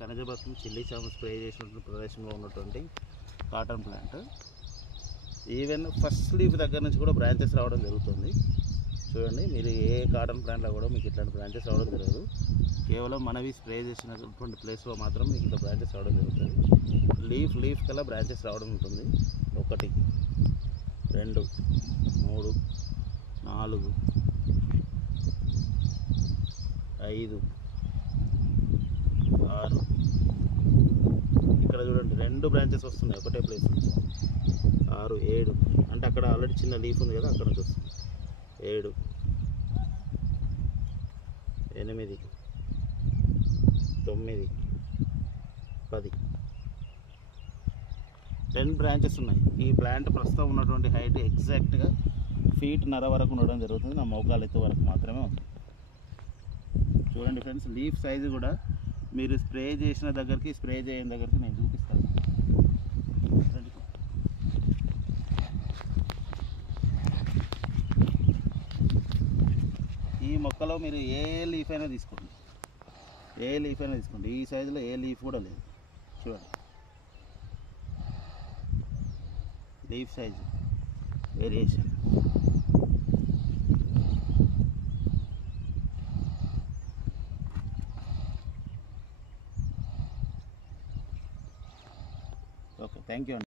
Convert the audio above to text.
కనకబత్తం chilli చామ spray చేసినటువంటి ప్రదేశంలో ఉన్నటువంటి cotton plant. Even first leaf దగ్గర నుంచి కూడా బ్రాంచెస్ రావడం జరుగుతుంది. చూడండి, మీరు ఏ కాటన్ ప్లాంట్లో కూడా మీకు ఇట్లాంటి బ్రాంచెస్ రావడం జరగదు. కేవలం మనవి స్ప్రే చేసినటువంటి ప్లేస్లో మాత్రం మీకు ఇట్లా బ్రాంచెస్ రావడం జరుగుతుంది. లీఫ్ కల్లా బ్రాంచెస్ రావడం ఉంటుంది. 1 2 3 4 5 6 ఇక్కడ చూడండి 2 బ్రాంచెస్ వస్తున్నాయి ఒకటే ప్లేస్ నుంచి. 6 7 అంటే అక్కడ ఆల్రెడీ చిన్న లీఫ్ ఉంది కదా, అక్కడ నుంచి వస్తుంది. 7 8 9 10 10 బ్రాంచెస్ ఉన్నాయి. ఈ ప్లాంట్ ప్రస్తుతం ఉన్నటువంటి హైట్ ఎగ్జాక్ట్గా 1.5 ఫీట్ వరకు ఉండడం జరుగుతుంది. నా మోకాలు ఎత్తు వరకు మాత్రమే ఉంది. చూడండి ఫ్రెండ్స్, లీఫ్ సైజు కూడా మీరు స్ప్రే చేసిన దగ్గరికి స్ప్రే చేయని దగ్గరికి నేను చూపిస్తాను. ఈ మొక్కలో మీరు ఏ లీఫ్ అయినా తీసుకోండి, ఈ సైజులో ఏ లీఫ్ కూడా లేదు. చూడండి, leaf size variation. Okay, thank you అండి.